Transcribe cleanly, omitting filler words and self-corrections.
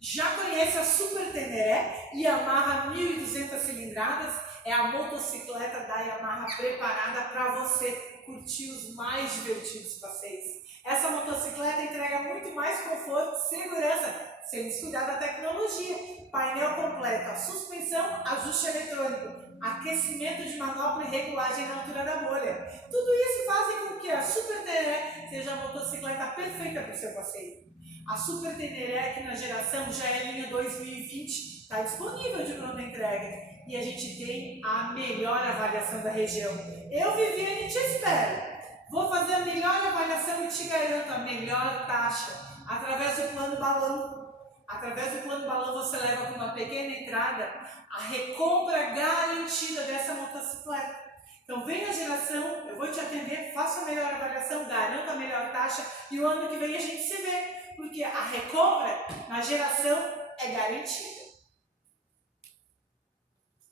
Já conhece a Super Teneré Yamaha 1.200 cilindradas? É a motocicleta da Yamaha preparada para você curtir os mais divertidos passeios. Essa motocicleta entrega muito mais conforto e segurança, sem descuidar da tecnologia. Painel completo, a suspensão, ajuste eletrônico, aquecimento de manopla e regulagem na altura da bolha. Tudo isso faz com que a Super Teneré seja a motocicleta perfeita para o seu passeio. A Super Teneré, que na geração já é linha 2020, está disponível de pronta entrega e a gente tem a melhor avaliação da região. Eu, Viviane, te espero. Vou fazer a melhor avaliação e te garanto a melhor taxa através do plano balão. Através do plano balão você leva com uma pequena entrada a recompra garantida dessa motocicleta. Então vem a geração, eu vou te atender, faça a melhor avaliação, garanto a melhor taxa e o ano que vem a gente se vê. Porque a recompra na geração é garantida.